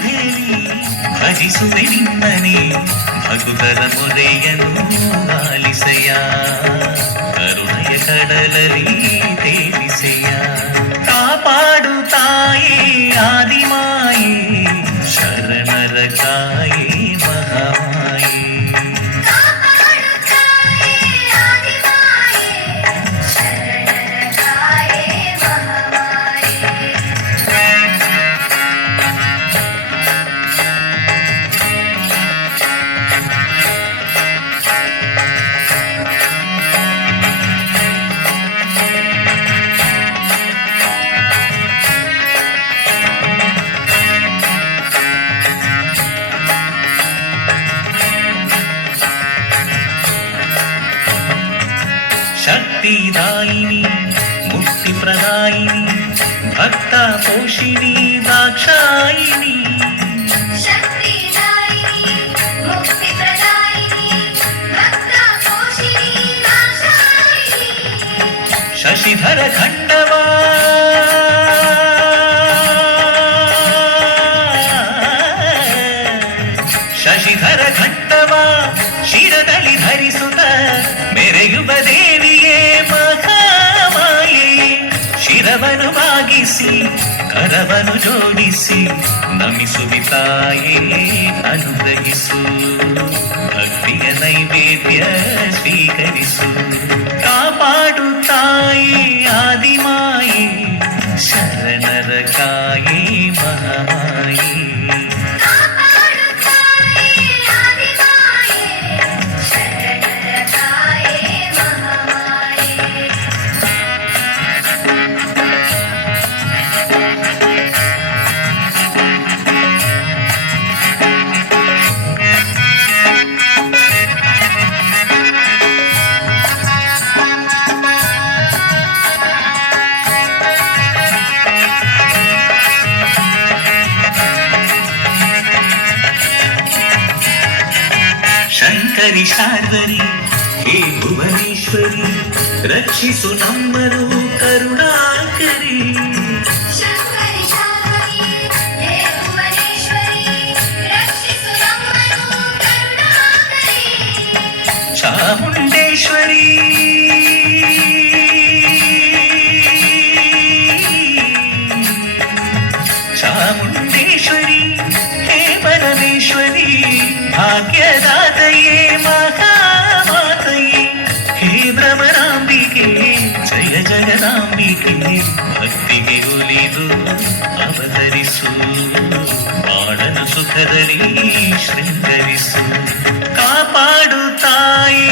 ಸುಧೇಲಿ ಭಜಿಸುವೆ ನಿನ್ನನೆ ಭಗುತರ ಮೊರೆಯನು ಆಲಿಸೆಯ ಕರುಣೆಯ ಕಡಲಲಿ శక్తిదాయిని ముక్తి ప్రదాయిని భక్త పోషిణి దాక్షాయిని శక్తిదాయిని ముక్తిప్రదాయిని భక్త పోషిణి నాశాయిని శశిధర ఖండవా ಶಶಿಧರ ಖಂಡವಾ ಶಿರದಲ್ಲಿ ಧರಿಸುತ್ತ ಮೆರೆಯುವ ಬಾಗಿಸಿ ಕರವನು ಜೋಡಿಸಿ ನಮಿಸುವಿ ತಾಯೇ ಅನುಗ್ರಹಿಸು. ಭಕ್ತಿಯ ನೈವೇದ್ಯ ಸ್ವೀಕರಿಸು. హరిశార్వరి హే భువనేశ్వరి రక్షిసు నమ్మరు కరుణాకరి. చాముండేశ్వరి. చాముండేశ్వరి హే పరమేశ్వరి భాగ్యదా ಜಗದಾಂಬಿಕೆ ಭಕ್ತಿಗೆ ಒಲಿದು ಅವತರಿಸು ಬಾಳನು ಸುಖದಲ್ಲಿ ಶೃಂಗರಿಸು ಕಾಪಾಡು ತಾಯೇ